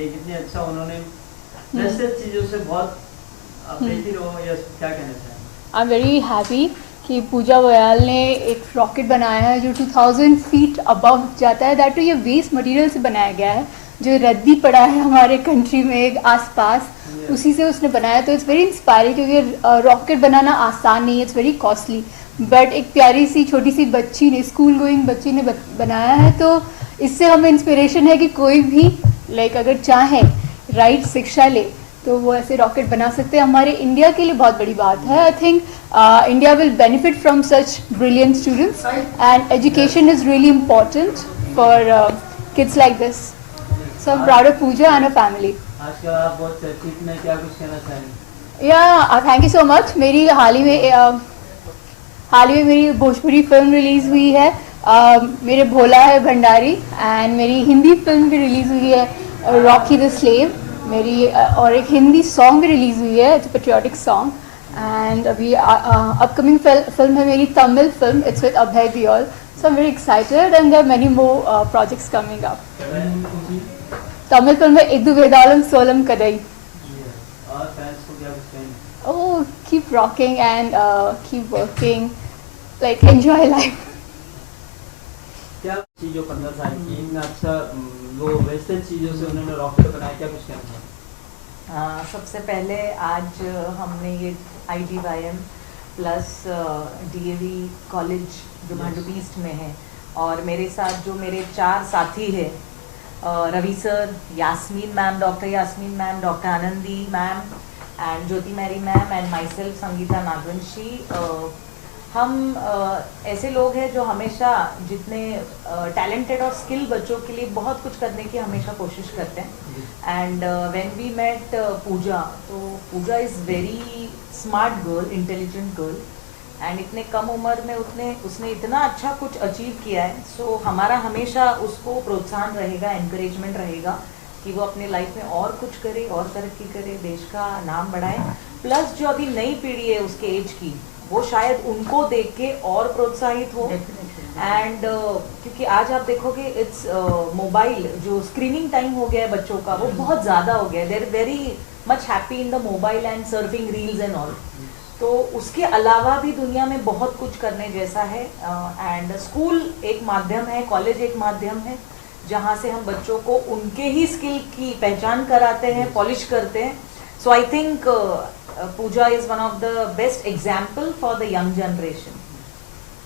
है, कितनी अच्छा उन्होंने वैसे चीज़ों से बहुत प्रेरित हो, या क्या कहना चाहेंगे? आई एम वेरी हैप्पी कि पूजा बयाल ने एक रॉकेट बनाया है जो 2000 फीट अबव जाता है, दैट टू ये वेस्ट मटेरियल से बनाया गया है जो रद्दी पड़ा है हमारे कंट्री में आसपास, उसी से उसने बनाया। तो इट्स वेरी इंस्पायरिंग क्योंकि रॉकेट बनाना आसान नहीं है, इट्स वेरी कॉस्टली, बट एक प्यारी सी छोटी सी बच्ची ने, स्कूल गोइंग बच्ची ने बनाया है। तो इससे हमें इंस्पिरेशन है कि कोई भी अगर चाहे राइट शिक्षा ले तो वो ऐसे रॉकेट बना सकते हैं। हमारे इंडिया के लिए बहुत बड़ी बात है। I think India will benefit from such brilliant students and education is really important for kids like this. So I am proud of Pooja and a family. आजकल आप बहुत चर्चित में, क्या कुछ कहना चाहेंगे? या थैंक यू सो मच। मेरी हाल ही में मेरी भोजपुरी फिल्म रिलीज़ हुई है, मेरे भोला है भंडारी, एंड मेरी हिंदी फिल्म भी रिलीज़ हुई है रॉकी द स्लेव मेरी, और एक हिंदी सॉन्ग भी रिलीज़ हुई है, इट्स पेट्रियाटिक सॉन्ग। एंड अभी अपकमिंग फिल्म है मेरी Tamil film, it's with Abhay Deol. So I am very excited and there are many more projects coming up. Tamil film है इदु वेदालम सोलम कदई। और फैंस को क्या कुछ कहेंगे? Oh, keep rocking and keep working, like enjoy life. क्या चीज़ों 15 साल की इतना अच्छा वो वेस्टर्न चीज़ों से उन्होंने रॉकेट बनाया, क्या कुछ कहना चाहेंगे? सबसे पहले आज हमने ये IDYM प्लस DAV कॉलेज जो भांडुप ईस्ट में है, और मेरे साथ जो मेरे 4 साथी हैं, Ravi sir, Yasmin ma'am, doctor Yasmin ma'am, doctor Anandi ma'am and Jyoti Mary ma'am and myself Sangeeta Nagvanshi, हम ऐसे लोग हैं जो हमेशा जितने टैलेंटेड और स्किल बच्चों के लिए बहुत कुछ करने की हमेशा कोशिश करते हैं। And when we met Pooja, तो Pooja is very smart girl, intelligent girl, and इतने कम उम्र में उसने इतना अच्छा कुछ अचीव किया है। सो हमारा हमेशा उसको प्रोत्साहन रहेगा, एनकरेजमेंट रहेगा कि वो अपने लाइफ में और कुछ करे, और तरक्की करे, देश का नाम बढ़ाए। प्लस जो अभी नई पीढ़ी है उसके एज की, वो शायद उनको देख के और प्रोत्साहित हो। एंड क्योंकि आज आप देखोगे इट्स मोबाइल जो स्क्रीनिंग टाइम हो गया है बच्चों का, वो बहुत ज़्यादा हो गया है। They are very much happy in the mobile and surfing reels and all. तो उसके अलावा भी दुनिया में बहुत कुछ करने जैसा है। एंड स्कूल एक माध्यम है, कॉलेज एक माध्यम है, जहाँ से हम बच्चों को उनके ही स्किल की पहचान कराते हैं, पॉलिश करते हैं। So I think Pooja is one of the best example for the young generation.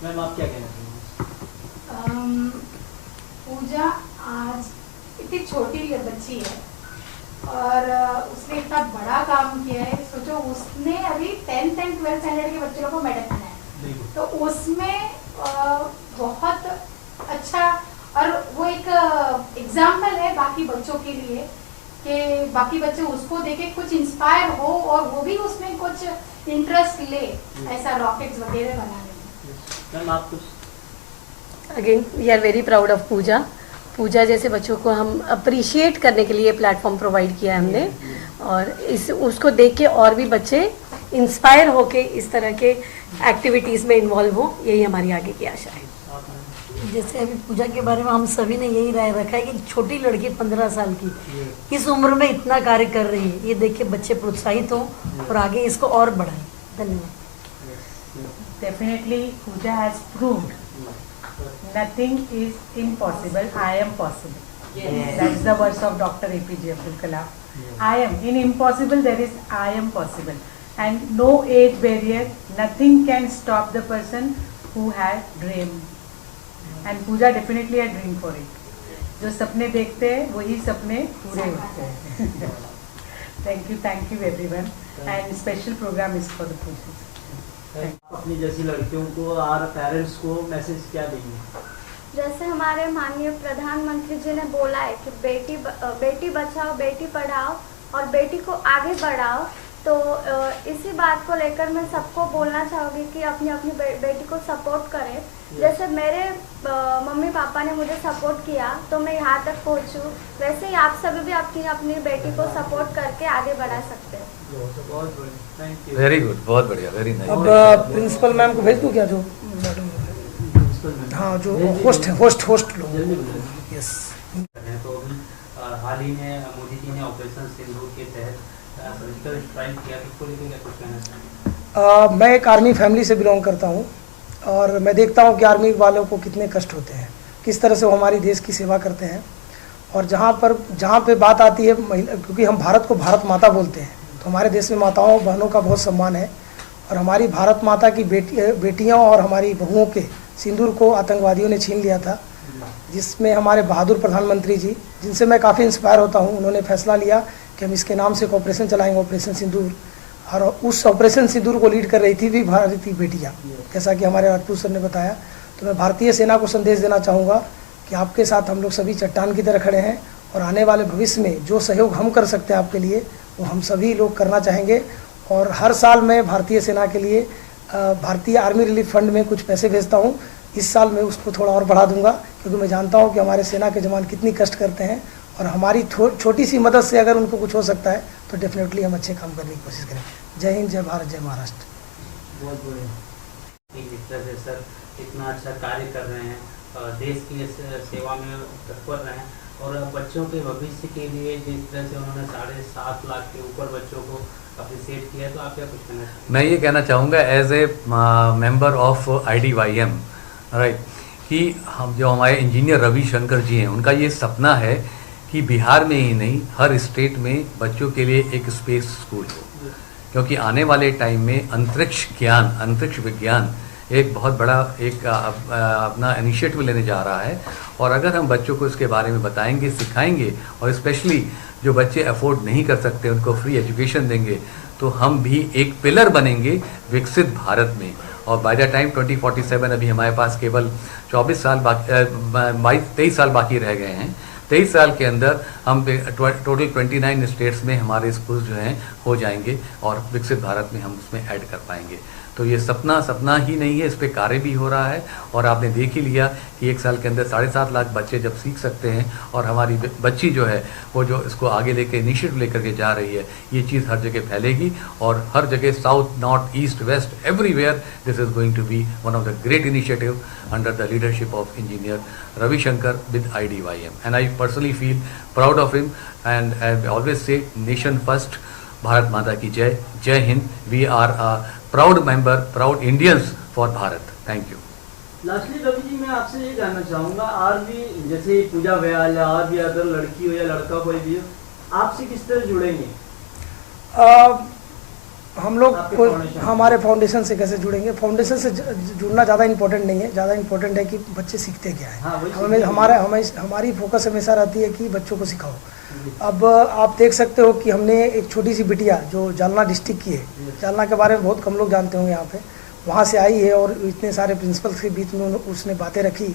Ma'am आप क्या कहना चाहेंगे? पूजा आज इतनी छोटी बच्ची है और उसने इतना बड़ा काम किया है। सोचो उसने अभी 10th एंड 12th स्टैंडर्ड के बच्चों को मेडल बनाया, तो उसमें बहुत अच्छा, और वो एक एग्जाम्पल है बाकी बच्चों के लिए कि बाकी बच्चे उसको देखे कुछ इंस्पायर हो और वो भी उसमें कुछ इंटरेस्ट ले ऐसा रॉकेट्स वगैरह बनाने में। मैम आप कुछ? Again we are very proud of Pooja. Pooja जैसे बच्चों को हम अप्रिशिएट करने के लिए प्लेटफॉर्म प्रोवाइड किया है हमने, और उसको देख के और भी बच्चे इंस्पायर होके इस तरह के एक्टिविटीज़ में इन्वॉल्व हो, यही हमारी आगे की आशा है। जैसे अभी पूजा के बारे में हम सभी ने यही राय रखा है कि छोटी लड़की 15 साल की इस उम्र में इतना कार्य कर रही है, ये देख के बच्चे प्रोत्साहित हों और आगे इसको और बढ़ाएं। धन्यवाद। Definitely, Pooja has proved nothing is impossible. I am possible. Yes. That's the words of Dr. APJ Abdul Kalam. I am in impossible. There is I am possible, and no age barrier. Nothing can stop the person who has dream. And Pooja definitely a dream for it. जो सपने देखते हैं वही सपने पूरे होते हैं। Thank you everyone. And special program is for the Pooja. अपनी जैसी लड़कियों को और पेरेंट्स को मैसेज क्या देंगे? जैसे हमारे माननीय प्रधानमंत्री जी ने बोला है कि बेटी बचाओ, बेटी पढ़ाओ और बेटी को आगे बढ़ाओ, तो इसी बात को लेकर मैं सबको बोलना चाहूँगी कि अपनी अपनी बेटी को सपोर्ट करें। जैसे मेरे मम्मी पापा ने मुझे सपोर्ट किया तो मैं यहाँ तक पहुँचूँ, वैसे ही आप सभी भी अपनी बेटी को सपोर्ट करके आगे बढ़ा सकते हैं। वेरी गुड, बहुत बढ़िया, वेरी नाइस। अब प्रिंसिपल मैम को भेज दूँ क्या? जो हाँ, जो होस्ट लोग। यस। तो हाल ही में मोदी जी ने ऑपरेशन सिंदूर के तहत सर्जिकल स्ट्राइक किया, इसको लेकर क्या कुछ कहना चाहेंगे? मैं एक आर्मी फैमिली से बिलोंग करता हूँ और मैं देखता हूँ कि आर्मी वालों को कितने कष्ट होते हैं, किस तरह से वो हमारी देश की सेवा करते हैं। और जहाँ पे बात आती है महिला, क्योंकि हम भारत को भारत माता बोलते हैं, तो हमारे देश में माताओं बहनों का बहुत सम्मान है। और हमारी भारत माता की बेटियों और हमारी बहुओं के सिंदूर को आतंकवादियों ने छीन लिया था, जिसमें हमारे बहादुर प्रधानमंत्री जी, जिनसे मैं काफ़ी इंस्पायर होता हूँ, उन्होंने फैसला लिया कि हम इसके नाम से एक ऑपरेशन चलाएंगे, ऑपरेशन सिंदूर। और उस ऑपरेशन सिंदूर को लीड कर रही थी भी भारतीय बेटियाँ, जैसा कि हमारे राजपूत सर ने बताया। तो मैं भारतीय सेना को संदेश देना चाहूँगा कि आपके साथ हम लोग सभी चट्टान की तरह खड़े हैं और आने वाले भविष्य में जो सहयोग हम कर सकते हैं आपके लिए, वो हम सभी लोग करना चाहेंगे। और हर साल मैं भारतीय सेना के लिए भारतीय आर्मी रिलीफ फंड में कुछ पैसे भेजता हूँ। इस साल मैं उसको थोड़ा और बढ़ा दूंगा, क्योंकि मैं जानता हूँ कि हमारे सेना के जवान कितनी कष्ट करते हैं और हमारी छोटी सी मदद से अगर उनको कुछ हो सकता है तो डेफिनेटली हम अच्छे काम करने की कोशिश करें। जय हिंद, जय भारत, जय महाराष्ट्र। बहुत बढ़िया। एक तरह से सर इतना अच्छा कार्य कर रहे हैं, देश की सेवा में तत्पर रहे हैं और बच्चों के भविष्य के लिए जिस तरह से उन्होंने 7.5 लाख के ऊपर बच्चों को अप्रिशिएट किया, तो आप क्या कुछ कहना चाहेंगे? मैं ये कहना चाहूँगा as a member of IDYM, right, कि हम जो हमारे इंजीनियर रविशंकर जी हैं, उनका ये सपना है कि बिहार में ही नहीं हर स्टेट में बच्चों के लिए एक स्पेस स्कूल हो, क्योंकि आने वाले टाइम में अंतरिक्ष ज्ञान, अंतरिक्ष विज्ञान एक बहुत बड़ा एक अपना इनिशिएटिव लेने जा रहा है। और अगर हम बच्चों को इसके बारे में बताएंगे, सिखाएंगे और स्पेशली जो बच्चे अफोर्ड नहीं कर सकते उनको फ्री एजुकेशन देंगे, तो हम भी एक पिलर बनेंगे विकसित भारत में। और बाय द टाइम 2047 अभी हमारे पास केवल 23 साल बाकी रह गए हैं। 23 साल के अंदर हम टोटल 29 स्टेट्स में हमारे स्कूल जो हैं हो जाएंगे और विकसित भारत में हम उसमें ऐड कर पाएंगे। तो ये सपना ही नहीं है, इस पे कार्य भी हो रहा है। और आपने देख ही लिया कि 1 साल के अंदर 7.5 लाख बच्चे जब सीख सकते हैं और हमारी बच्ची जो है वो जो इसको आगे लेके इनिशिएटिव लेकर के जा रही है, ये चीज़ हर जगह फैलेगी और हर जगह south, north, east, west, everywhere this is going to be one of the great initiative under the leadership of engineer Ravishankar with IDYM, and I personally feel proud of him, and I always say nation first, Bharat Mata की जय, जय Hind. We are a proud member, proud Indians for Bharat. Thank you. Lastly Ravi ji, मैं आपसे ये जानना चाहूँगा, आज भी जैसे पूजा व्याल या आज भी अगर लड़की हो या लड़का कोई भी हो, आपसे किस तरह जुड़ेंगे? हम लोग हमारे फाउंडेशन से कैसे जुड़ेंगे? फाउंडेशन से जुड़ना ज़्यादा इम्पोर्टेंट नहीं है, ज़्यादा इम्पोर्टेंट है कि बच्चे सीखते क्या है। हमारी फोकस हमेशा रहती है कि बच्चों को सिखाओ। अब आप देख सकते हो कि हमने एक छोटी सी बिटिया जो जालना डिस्ट्रिक्ट की है, जालना के बारे में बहुत कम लोग जानते होंगे यहाँ पे, वहाँ से आई है और इतने सारे प्रिंसिपल्स के बीच में उसने बातें रखी।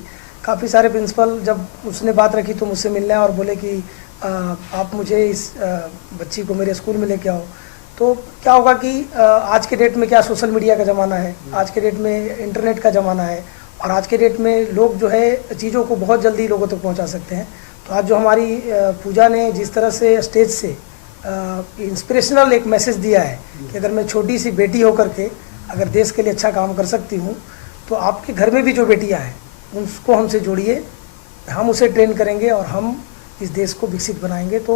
काफ़ी सारे प्रिंसिपल जब उसने बात रखी तो मुझसे मिलने और बोले कि आप मुझे इस बच्ची को मेरे स्कूल में लेके आओ। तो क्या होगा कि आज के डेट में क्या सोशल मीडिया का ज़माना है, आज के डेट में इंटरनेट का ज़माना है और आज के डेट में लोग जो है चीज़ों को बहुत जल्दी लोगों तक पहुंचा सकते हैं। तो आज जो हमारी पूजा ने जिस तरह से स्टेज से इंस्पिरेशनल एक मैसेज दिया है कि अगर मैं छोटी सी बेटी होकर के अगर देश के लिए अच्छा काम कर सकती हूँ, तो आपके घर में भी जो बेटियाँ हैं उसको हमसे जोड़िए, हम उसे ट्रेन करेंगे और हम इस देश को विकसित बनाएंगे। तो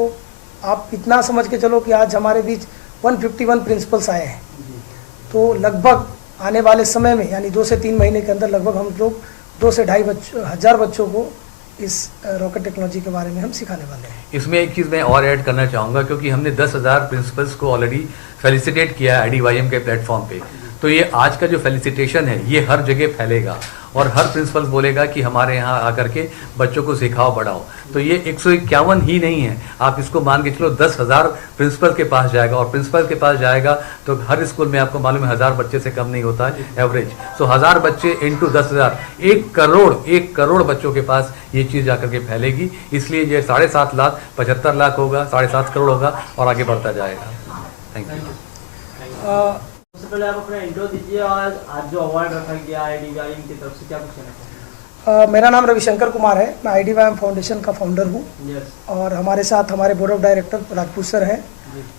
आप इतना समझ के चलो कि आज हमारे बीच 151 प्रिंसिपल्स आए हैं, तो लगभग आने वाले समय में यानी 2 से 3 महीने के अंदर लगभग हम लोग 2 से 2.5 हज़ार बच्चों को इस रॉकेट टेक्नोलॉजी के बारे में हम सिखाने वाले हैं। इसमें एक चीज़ मैं और ऐड करना चाहूँगा, क्योंकि हमने 10,000 प्रिंसिपल्स को ऑलरेडी फेलिसिटेट किया है IDYM के प्लेटफॉर्म पे। तो ये आज का जो फेलिसिटेशन है ये हर जगह फैलेगा और हर प्रिंसिपल बोलेगा कि हमारे यहाँ आकर के बच्चों को सिखाओ, बढ़ाओ। तो ये 151 ही नहीं है, आप इसको मान के चलो 10,000 प्रिंसिपल के पास जाएगा और प्रिंसिपल के पास जाएगा तो हर स्कूल में आपको मालूम है 1000 बच्चे से कम नहीं होता है एवरेज। सो 1000 बच्चे इंटू 10,000, 1 करोड़ बच्चों के पास ये चीज़ जाकर के फैलेगी। इसलिए ये 7.5 लाख 75 लाख होगा, 7.5 करोड़ होगा और आगे बढ़ता जाएगा। Thank you. सबसे पहले आप अपना इंट्रो दीजिए और आज जो अवार्ड रखा गया IDYM की तरफ से क्या कुछ कहना चाहिए? मेरा नाम रविशंकर कुमार है, मैं IDYM फाउंडेशन का फाउंडर हूँ। और हमारे साथ हमारे board of director Rajput sir हैं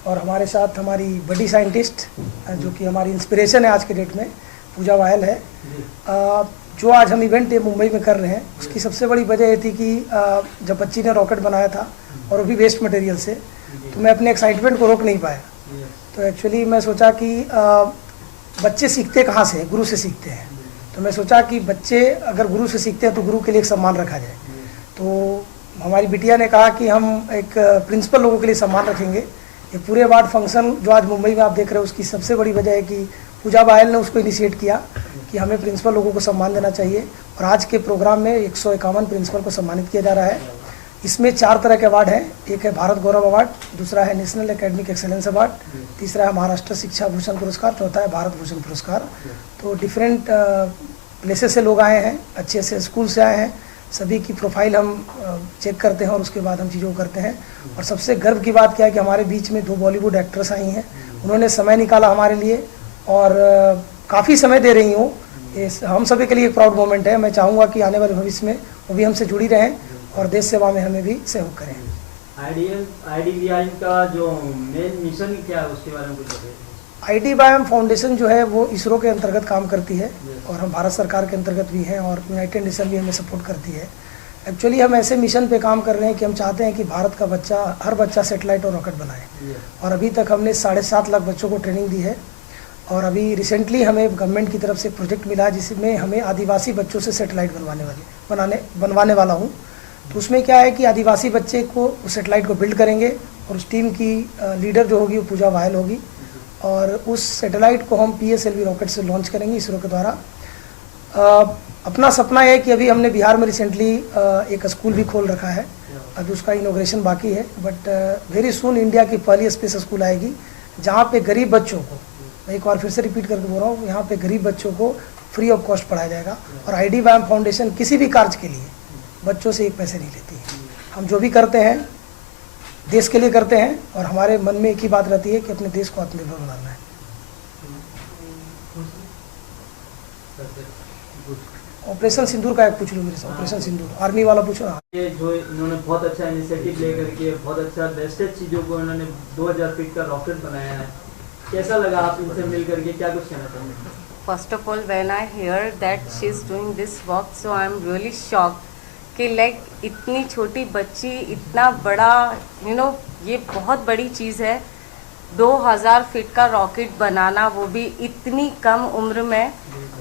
और हमारे साथ हमारी बड़ी साइंटिस्ट जो कि हमारी इंस्पिरेशन है आज के डेट में, पूजा वायल है। जो आज हम इवेंट ये मुंबई में कर रहे हैं उसकी सबसे बड़ी वजह ये थी कि जब बच्ची ने रॉकेट बनाया था और वो भी वेस्ट मटेरियल से, तो मैं अपने एक्साइटमेंट को रोक नहीं पाया। तो एक्चुअली मैं सोचा कि बच्चे सीखते कहाँ से, गुरु से सीखते हैं। तो मैं सोचा कि बच्चे अगर गुरु से सीखते हैं तो गुरु के लिए एक सम्मान रखा जाए। तो हमारी बिटिया ने कहा कि हम एक प्रिंसिपल लोगों के लिए सम्मान रखेंगे। ये पूरे अवार्ड फंक्शन जो आज मुंबई में आप देख रहे हो, उसकी सबसे बड़ी वजह है कि पूजा बायल ने उसको इनिशिएट किया कि हमें प्रिंसिपल लोगों को सम्मान देना चाहिए। और आज के प्रोग्राम में 151 प्रिंसिपल को सम्मानित किया जा रहा है। इसमें 4 तरह के अवार्ड हैं। एक है भारत गौरव अवार्ड, दूसरा है नेशनल एकेडमिक एक्सेलेंस अवार्ड, तीसरा है महाराष्ट्र शिक्षा भूषण पुरस्कार, चौथा है भारत भूषण पुरस्कार। तो डिफरेंट प्लेसेस से लोग आए हैं, अच्छे से स्कूल से आए हैं। सभी की प्रोफाइल हम चेक करते हैं और उसके बाद हम चीज़ों को करते हैं। और सबसे गर्व की बात क्या है कि हमारे बीच में 2 बॉलीवुड एक्ट्रेस आई हैं। उन्होंने समय निकाला हमारे लिए और काफ़ी समय दे रही हूँ। हम सभी के लिए एक प्राउड मोमेंट है। मैं चाहूँगा कि आने वाले भविष्य में वो भी हमसे जुड़ी रहें और देश सेवा में हमें भी सहयोग करें। IDVIM का जो मेन मिशन क्या है उसके बारे में कुछ बताइए। IDVIM फाउंडेशन जो है वो इसरो के अंतर्गत काम करती है और हम भारत सरकार के अंतर्गत भी हैं और यूनाइटेड नेशन भी हमें सपोर्ट करती है। एक्चुअली हम ऐसे मिशन पे काम कर रहे हैं कि हम चाहते हैं कि भारत का बच्चा, हर बच्चा सैटेलाइट और रॉकेट बनाए। और अभी तक हमने 7.5 लाख बच्चों को ट्रेनिंग दी है। और अभी रिसेंटली हमें गवर्नमेंट की तरफ से एक प्रोजेक्ट मिला जिसमें हमें आदिवासी बच्चों से सैटेलाइट बनवाने वाला हूँ। तो उसमें क्या है कि आदिवासी बच्चे को उस सैटेलाइट को बिल्ड करेंगे और उस टीम की लीडर जो होगी वो पूजा बायल होगी। और उस सैटेलाइट को हम PSLV रॉकेट से लॉन्च करेंगे इसरो के द्वारा। अपना सपना है कि अभी हमने बिहार में रिसेंटली एक स्कूल भी खोल रखा है, अभी उसका इनॉग्रेशन बाकी है। बट वेरी सून इंडिया की पहली स्पेस स्कूल आएगी जहाँ पे गरीब बच्चों को, मैं एक बार फिर से रिपीट करके बोल रहा हूँ, यहाँ पे गरीब बच्चों को फ्री ऑफ कॉस्ट पढ़ाया जाएगा। और IDVIM फाउंडेशन किसी भी कार्य के लिए बच्चों से 1 पैसे नहीं लेती है। हम जो भी करते हैं देश के लिए करते हैं और हमारे मन में एक ही बात रहती है कि अपने देश को आत्मनिर्भर बनाना है। ऑपरेशन सिंदूर का एक पूछ लो मेरे से। ऑपरेशन सिंदूर आर्मी वाला पूछो ना। ये जो इन्होंने बहुत अच्छा इनिशिएटिव लेकर के बहुत अच्छा बेस्टेड चीज़ों को इन्होंने 2000 फीट का रॉकेट बनाया है। कैसा लगा आप इनसे मिल करके, क्या कुछ कहना चाहेंगे? First of all, when I hear that she is doing this work, so I am really shocked कि लाइक इतनी छोटी बच्ची इतना बड़ा ये बहुत बड़ी चीज़ है। 2000 फीट का रॉकेट बनाना, वो भी इतनी कम उम्र में।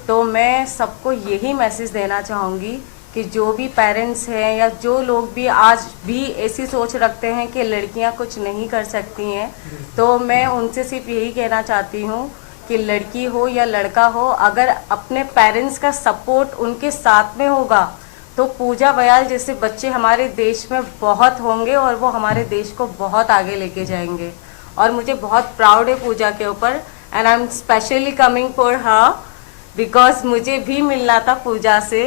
तो मैं सबको यही मैसेज देना चाहूँगी कि जो भी पेरेंट्स हैं या जो लोग भी आज भी ऐसी सोच रखते हैं कि लड़कियां कुछ नहीं कर सकती हैं, तो मैं उनसे सिर्फ यही कहना चाहती हूँ कि लड़की हो या लड़का हो, अगर अपने पेरेंट्स का सपोर्ट उनके साथ में होगा तो पूजा बयाल जैसे बच्चे हमारे देश में बहुत होंगे और वो हमारे देश को बहुत आगे लेके जाएंगे। और मुझे बहुत प्राउड है पूजा के ऊपर, and I M specially coming for her because मुझे भी मिलना था पूजा से,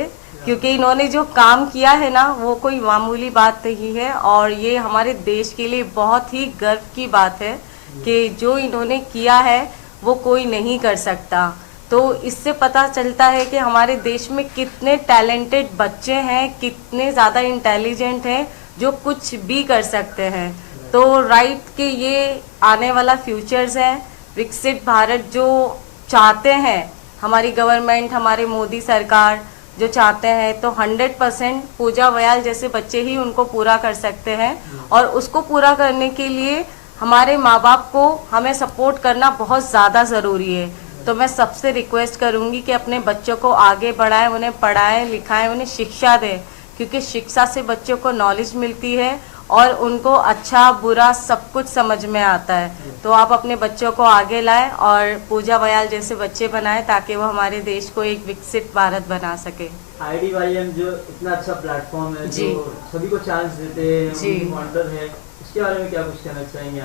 क्योंकि इन्होंने जो काम किया है ना वो कोई मामूली बात नहीं है। और ये हमारे देश के लिए बहुत ही गर्व की बात है कि जो इन्होंने किया है वो कोई नहीं कर सकता। तो इससे पता चलता है कि हमारे देश में कितने टैलेंटेड बच्चे हैं, कितने ज़्यादा इंटेलिजेंट हैं, जो कुछ भी कर सकते हैं। तो राइट कि ये आने वाला फ्यूचर्स है, विकसित भारत जो चाहते हैं हमारी गवर्नमेंट, हमारे मोदी सरकार जो चाहते हैं, तो 100% पूजा बयाल जैसे बच्चे ही उनको पूरा कर सकते हैं। और उसको पूरा करने के लिए हमारे माँ बाप को हमें सपोर्ट करना बहुत ज़्यादा ज़रूरी है। तो मैं सबसे रिक्वेस्ट करूँगी कि अपने बच्चों को आगे बढ़ाएं, उन्हें पढ़ाएं लिखाएं, उन्हें शिक्षा दें, क्योंकि शिक्षा से बच्चों को नॉलेज मिलती है और उनको अच्छा बुरा सब कुछ समझ में आता है। तो आप अपने बच्चों को आगे लाएं और पूजा बयाल जैसे बच्चे बनाएं ताकि वो हमारे देश को एक विकसित भारत बना सके। IDVIM जो इतना अच्छा प्लेटफॉर्म है, जो सभी को चांस देते हैं, उनकी मॉडल है, उसके बारे में क्या कुछ कहना चाहेंगे?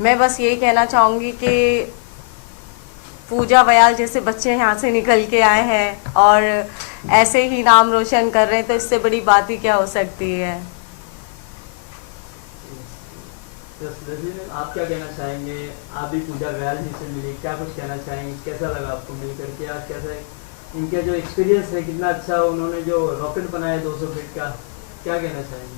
मैं बस यही कहना चाहूँगी कि पूजा बयाल जैसे बच्चे यहाँ से निकल के आए हैं और ऐसे ही नाम रोशन कर रहे हैं, तो इससे बड़ी बात ही क्या हो सकती है। आप क्या कहना चाहेंगे? आप भी पूजा बयाल जी से मिली, क्या कुछ कहना चाहेंगे? कैसा लगा आपको मिल करके? आज कैसा इनके जो एक्सपीरियंस है, कितना अच्छा उन्होंने जो रॉकेट बनाया 200 फीट का, क्या कहना चाहेंगे?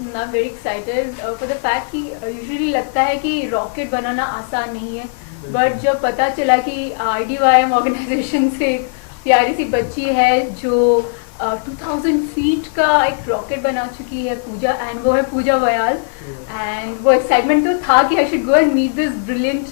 I'm very excited for the fact कि यूजुअली लगता है कि रॉकेट बनाना आसान नहीं है, बट जब पता चला कि IDVIM ऑर्गेनाइजेशन से एक प्यारी सी बच्ची है जो 2000 फीट का एक रॉकेट बना चुकी है पूजा, एंड वो है पूजा वयाल। एंड वो एक्साइटमेंट तो था कि I should go and meet this brilliant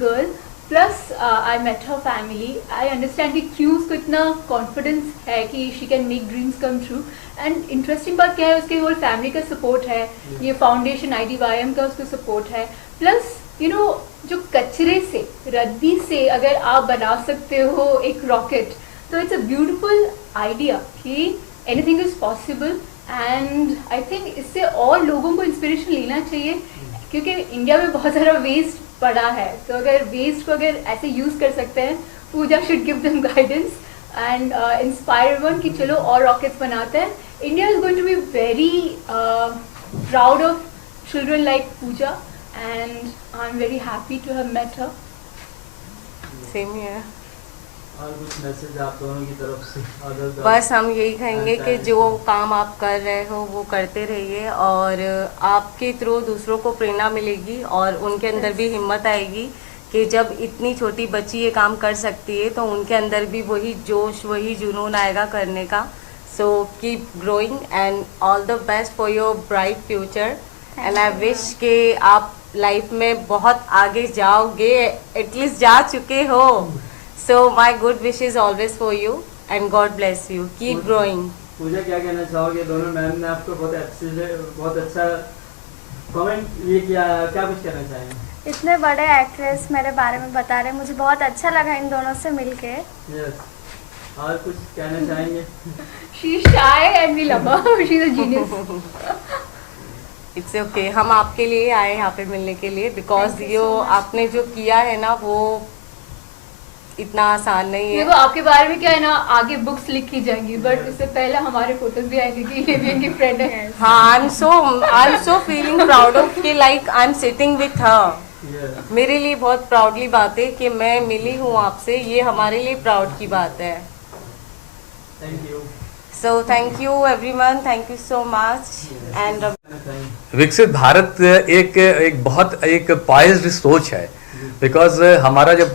girl, plus I met her family. I understand कि क्यों उसको इतना कॉन्फिडेंस है कि she can make dreams come true. And interesting बात क्या है, उसके होल फैमिली का सपोर्ट है, ये फाउंडेशन IDYM का उसको सपोर्ट है, प्लस यू नो जो कचरे से, रद्दी से अगर आप बना सकते हो एक रॉकेट, तो इट्स अ ब्यूटिफुल आइडिया कि anything is possible. And I think इससे और लोगों को इंस्पिरेशन लेना चाहिए, क्योंकि इंडिया में बहुत सारा वेस्ट पड़ा है, तो अगर वेस्ट को अगर ऐसे यूज़ कर सकते हैं, Pooja should give them guidance and inspire everyone कि चलो और रॉकेट्स बनाते हैं। India is going to be very proud of children like Pooja, and I am very happy to have met her. Same here. और कुछ मैसेज आप दोनों की तरफ से? बस हम यही कहेंगे कि जो काम आप कर रहे हो वो करते रहिए, और आपके थ्रू दूसरों को प्रेरणा मिलेगी और उनके अंदर भी हिम्मत आएगी कि जब इतनी छोटी बच्ची ये काम कर सकती है तो उनके अंदर भी वही जोश, वही जुनून आएगा करने का। So keep growing and all the best for your bright future, and I wish कि आप लाइफ में बहुत आगे जाओगे, एटलीस्ट जा चुके हो। So my good wishes always for you and God bless you. Keep growing. पूजा क्या कहना चाहोगे? दोनों मैम ने आपको बहुत अच्छा कमेंट ये किया, क्या कुछ कहना चाहेंगे? इतने बड़े एक्ट्रेस मेरे बारे में बता रहे, मुझे बहुत अच्छा लगा इन दोनों से मिलके। Yes. और कुछ कहना चाहेंगे? She's shy and we love her. She's a genius. It's okay. हम आपके लिए आए यहाँ पे मिलने के लिए, बिकॉज यो आपने जो किया है ना वो इतना आसान नहीं है। देखो आपके बारे में क्या है ना, आगे बुक्स लिखी जाएंगी, बट उससे पहले हमारे फोटोज भी आएंगे कि ये भी इनकी फ्रेंड है। हाँ, I am so feeling proud of कि like I am sitting with her. मेरे लिए बहुत प्राउडली बात है कि मैं मिली हूँ आपसे, ये हमारे लिए प्राउड की बात है। Thank you. So thank you everyone, thank you so much. And विकसित भारत एक बहुत एक पॉइज्ड सोच है, बिकॉज हमारा जब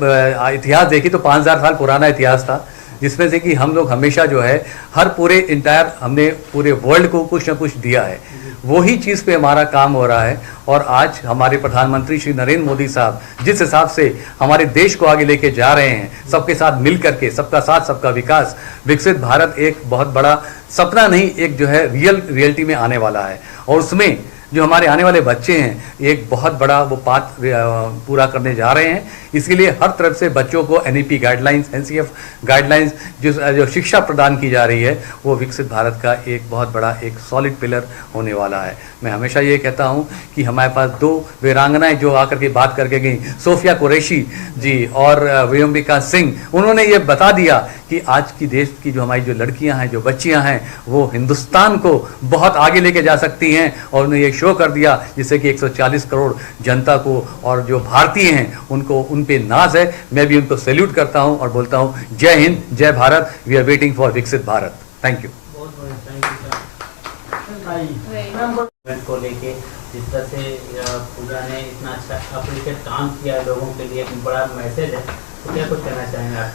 इतिहास देखी तो 5000 साल पुराना इतिहास था, जिसमें से कि हम लोग हमेशा जो है हर पूरे इंटायर हमने पूरे वर्ल्ड को कुछ ना कुछ दिया है, वही चीज़ पे हमारा काम हो रहा है। और आज हमारे प्रधानमंत्री श्री नरेंद्र मोदी साहब जिस हिसाब से हमारे देश को आगे लेके जा रहे हैं, सबके साथ मिल करके, सबका साथ सबका विकास, विकसित भारत एक बहुत बड़ा सपना नहीं, एक जो है रियलिटी में आने वाला है। और उसमें जो हमारे आने वाले बच्चे हैं एक बहुत बड़ा वो पाठ पूरा करने जा रहे हैं। इसके लिए हर तरफ से बच्चों को NEP गाइडलाइंस, NCF गाइडलाइंस जो शिक्षा प्रदान की जा रही है, वो विकसित भारत का एक बहुत बड़ा एक सॉलिड पिलर होने वाला है। मैं हमेशा ये कहता हूँ कि हमारे पास 2 वीरांगनाएं जो आकर के बात करके गई, सोफिया कुरैशी जी और वियम्बिका सिंह, उन्होंने ये बता दिया कि आज की देश की जो हमारी जो लड़कियां हैं, जो बच्चियां हैं, वो हिंदुस्तान को बहुत आगे लेके जा सकती हैं। और उन्होंने ये शो कर दिया जिससे कि 140 करोड़ जनता को और जो भारतीय हैं उनको उन पे नाज है। मैं भी उनको सैल्यूट करता हूं और बोलता हूं जय हिंद, जय Bharat. We are waiting for विकसित भारत। Thank you. बहुत बहुत थैंक यू सर। को लेके जिस तरह से पूजा ने इतना अच्छा अप्रिशिएट काम किया लोगों के लिए, एक बड़ा मैसेज है, तो क्या कुछ कहना चाहेंगे आप?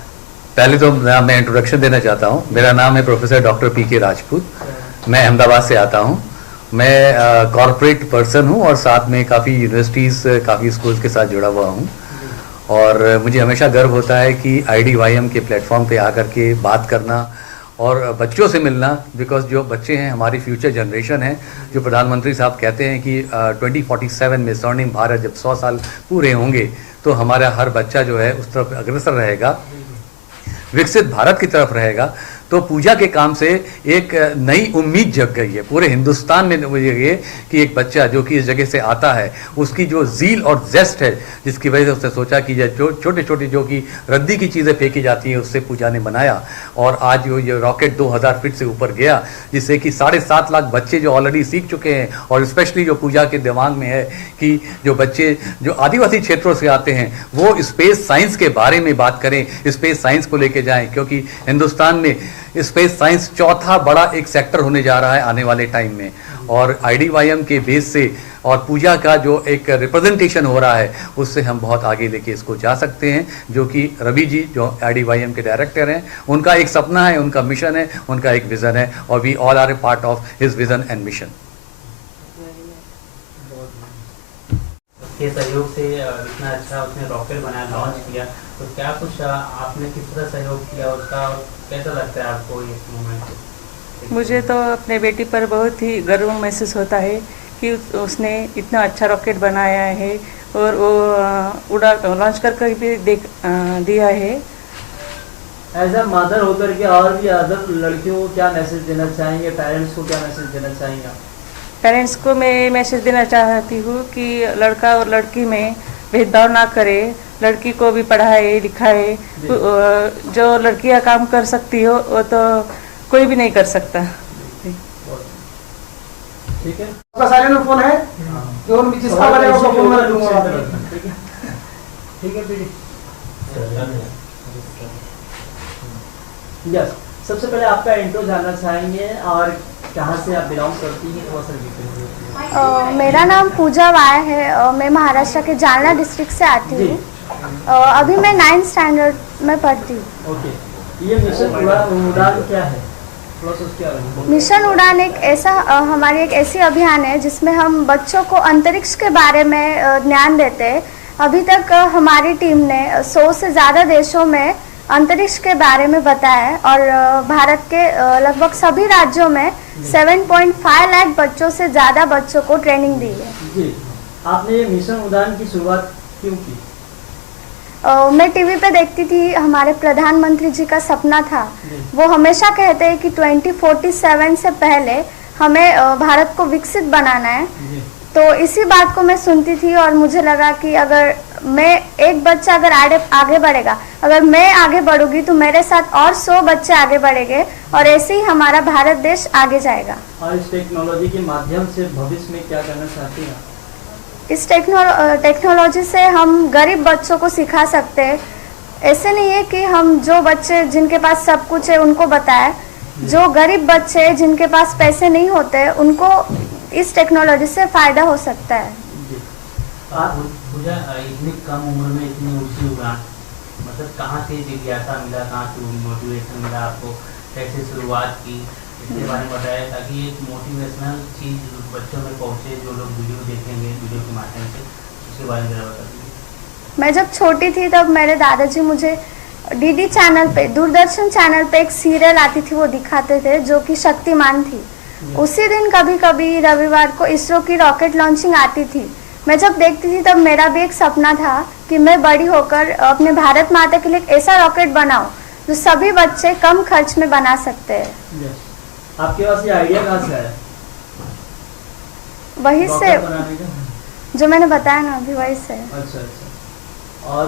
पहले तो मैं इंट्रोडक्शन देना चाहता हूं। मेरा नाम है प्रोफेसर डॉक्टर PK राजपूत। मैं अहमदाबाद से आता हूं। मैं कॉरपोरेट पर्सन हूं और साथ में काफ़ी यूनिवर्सिटीज़, काफ़ी स्कूल्स के साथ जुड़ा हुआ हूं। और मुझे हमेशा गर्व होता है कि IDYM के प्लेटफॉर्म पे आकर के बात करना और बच्चों से मिलना, बिकॉज जो बच्चे हैं हमारी फ्यूचर जनरेशन है। जो प्रधानमंत्री साहब कहते हैं कि 2047 में स्वर्णिम भारत जब 100 साल पूरे होंगे तो हमारा हर बच्चा जो है उस तरफ अग्रसर रहेगा, विकसित भारत की तरफ रहेगा। तो पूजा के काम से एक नई उम्मीद जग गई है पूरे हिंदुस्तान में। ये कि एक बच्चा जो कि इस जगह से आता है, उसकी जो ज़ील और जेस्ट है, जिसकी वजह से उसने सोचा कि जो छोटे छोटे जो कि रद्दी की चीज़ें फेंकी जाती हैं उससे पूजा ने बनाया। और आज ये रॉकेट 2000 फीट से ऊपर गया, जिससे कि 7.5 लाख बच्चे जो ऑलरेडी सीख चुके हैं। और स्पेशली जो पूजा के दिमाग में है कि जो बच्चे जो आदिवासी क्षेत्रों से आते हैं वो स्पेस साइंस के बारे में बात करें, स्पेस साइंस को लेके जाएं, क्योंकि हिंदुस्तान में स्पेस साइंस चौथा बड़ा एक सेक्टर होने जा रहा है आने वाले टाइम में। और IDYM के बेस से और पूजा का जो एक रिप्रेजेंटेशन हो रहा है उससे हम बहुत आगे लेके इसको जा सकते हैं, जो कि रवि जी जो IDYM के डायरेक्टर हैं, उनका एक सपना है, उनका मिशन है, उनका एक विज़न है, और we all are a part of his vision and mission. के सहयोग से इतना अच्छा उसने रॉकेट बनाया, लॉन्च किया, तो क्या कुछ आपने किस तरह सहयोग किया उसका, कैसा लगता है आपको इस मोमेंट पे? मुझे तो अपने बेटी पर बहुत ही गर्व महसूस होता है कि उसने इतना अच्छा रॉकेट बनाया है और वो लॉन्च कर भी दिया है। एज अ मदर होकर के और भी अदर लड़कियों को क्या मैसेज देना चाहेंगे, पेरेंट्स को क्या मैसेज देना चाहेंगे? पेरेंट्स को मैं मैसेज देना चाहती हूँ कि लड़का और लड़की में भेदभाव ना करे, लड़की को भी पढ़ाए लिखाए, जो लड़कियाँ काम कर सकती हो वो तो कोई भी नहीं कर सकता। ठीक है, आपका साइलेंट फोन है जो जिसका वाले को फोन में दूंगा। ठीक है दीदी। यस, सबसे पहले आपका इंट्रो जानना चाहेंगे और कहाँ से आप बिलोंग करती हैं, थोड़ा सा। मेरा नाम पूजा वाय है और मैं महाराष्ट्र के जालना डिस्ट्रिक्ट से आती हूँ। अभी मैं 9th स्टैंडर्ड में पढ़ती हूँ। ओके, ये मिशन उड़ान क्या है? मिशन उड़ान एक ऐसा हमारी एक ऐसी अभियान है जिसमें हम बच्चों को अंतरिक्ष के बारे में ज्ञान देते हैं। अभी तक हमारी टीम ने 100 से ज़्यादा देशों में अंतरिक्ष के बारे में बताया है और भारत के लगभग सभी राज्यों में 7.5 लाख बच्चों से ज़्यादा बच्चों को ट्रेनिंग दी है। जी, आपने मिशन उड़ान की शुरुआत क्यों की? मैं टीवी पे देखती थी, हमारे प्रधानमंत्री जी का सपना था, वो हमेशा कहते हैं कि 2047 से पहले हमें भारत को विकसित बनाना है। तो इसी बात को मैं सुनती थी और मुझे लगा कि अगर मैं एक बच्चा अगर आगे बढ़ेगा, अगर मैं आगे बढ़ूंगी तो मेरे साथ और 100 बच्चे आगे बढ़ेंगे और ऐसे ही हमारा भारत देश आगे जाएगा। और इस टेक्नोलॉजी के माध्यम से भविष्य में क्या करना चाहती हैं? इस टेक्नोलॉजी से हम गरीब बच्चों को सिखा सकते हैं। ऐसे नहीं है कि हम जो बच्चे जिनके पास सब कुछ है उनको बताएं, जो गरीब बच्चे जिनके पास पैसे नहीं होते उनको इस टेक्नोलॉजी से फायदा हो सकता है। पूजा, इतनी कम उम्र में इतनी ऊंची उड़ान, मतलब कहाँ से जिज्ञासा मिला, कहाँ से मोटिवेशन मिला आपको, कैसे शुरुआत की, इसके बारे में बताया ताकि एक मोटिवेशनल चीज़ बच्चों में पहुँचे, जो लोग वीडियो देखेंगे वीडियो के माध्यम से, उसके बारे में ज़रा बता दीजिए। मैं जब छोटी थी तब मेरे दादाजी मुझे DD चैनल पे, दूरदर्शन चैनल पे एक सीरियल आती थी, वो दिखाते थे जो कि शक्तिमान थी। उसी दिन कभी कभी रविवार को इसरो की रॉकेट लॉन्चिंग आती थी। मैं जब देखती थी तब मेरा भी एक सपना था कि मैं बड़ी होकर अपने भारत माता के लिए एक ऐसा रॉकेट बनाऊं जो सभी बच्चे कम खर्च में बना सकते हैं। आपके पास ये आइडिया कहाँ से आया? वही से जो मैंने बताया ना अभी, वही से। अच्छा अच्छा। और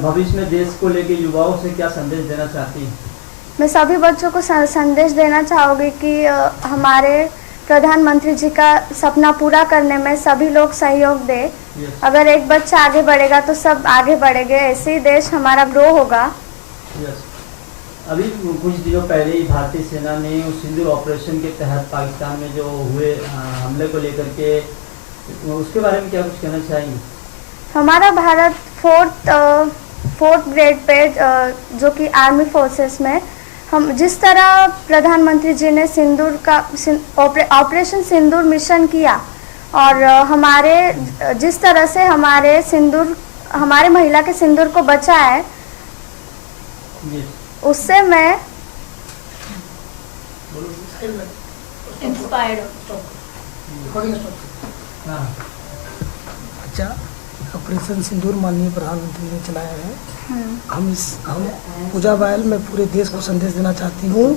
भविष्य में देश को लेके युवाओं से क्या संदेश देना चाहती हैं? मैं सभी बच्चों को संदेश देना चाहूँगी कि हमारे प्रधानमंत्री जी का सपना पूरा करने में सभी लोग सहयोग दें। अगर एक बच्चा आगे बढ़ेगा तो सब आगे बढ़ेंगे, ऐसे ही देश हमारा ग्रो होगा। अभी कुछ दिनों पहले ही भारतीय सेना ने उस सिंदूर ऑपरेशन के तहत पाकिस्तान में जो हुए हमले को लेकर के, उसके बारे में क्या कुछ कहना चाहेंगे? हमारा भारत 4th ग्रेड पे जो कि आर्मी फोर्सेस में हम जिस तरह प्रधानमंत्री जी ने सिंदूर का ऑपरेशन सिंदूर मिशन किया और हमारे जिस तरह से हमारे महिला के सिंदूर को बचा है, उससे मैं इंस्पायर्ड। अच्छा, ऑपरेशन सिंदूर माननीय प्रधानमंत्री ने चलाया है। हम पूजा बायल मैं पूरे देश को संदेश देना चाहती हूँ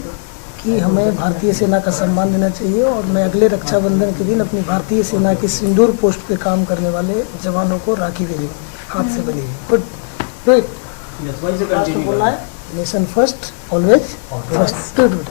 कि हमें भारतीय सेना का सम्मान देना चाहिए और मैं अगले रक्षाबंधन के दिन अपनी भारतीय सेना के सिंदूर पोस्ट पे काम करने वाले जवानों को राखी भेजूँगी, हाथ से बनी हुई। Good, nation first, always first. Good.